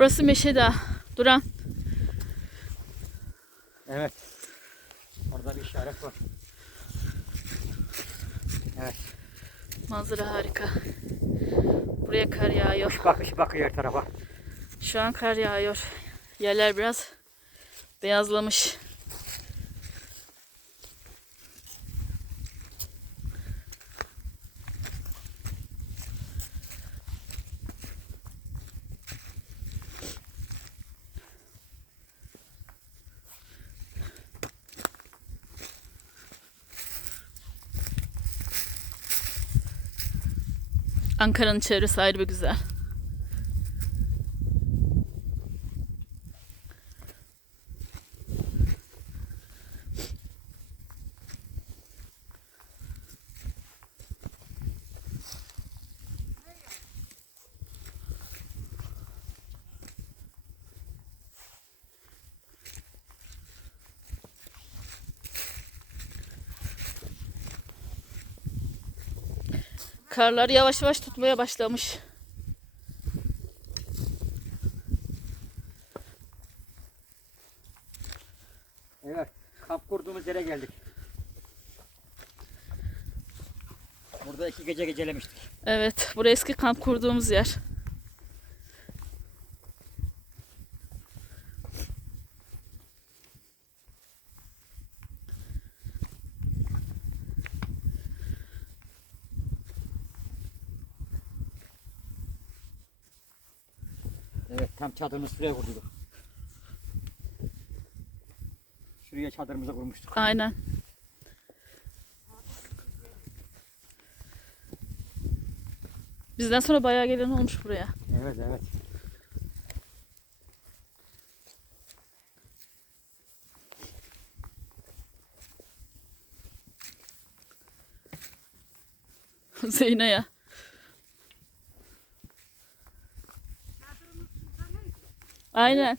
Burası Meşe Duran. Evet. Orada bir işaret var. Evet. Manzara harika. Buraya kar yağıyor. Iş bakıyor her tarafa. Şu an kar yağıyor. Yerler biraz beyazlamış. Ankara'nın çevresi ayrı bir güzel. Karlar yavaş yavaş tutmaya başlamış. Evet. Kamp kurduğumuz yere geldik. Burada 2 gece gecelemiştik. Evet, burası eski kamp kurduğumuz yer. Evet, tam çadırımızı şuraya kurduk. Şuraya çadırımızı kurmuştuk. Aynen. Bizden sonra bayağı gelen olmuş buraya. Evet, evet. Zeyna'ya. Aynen.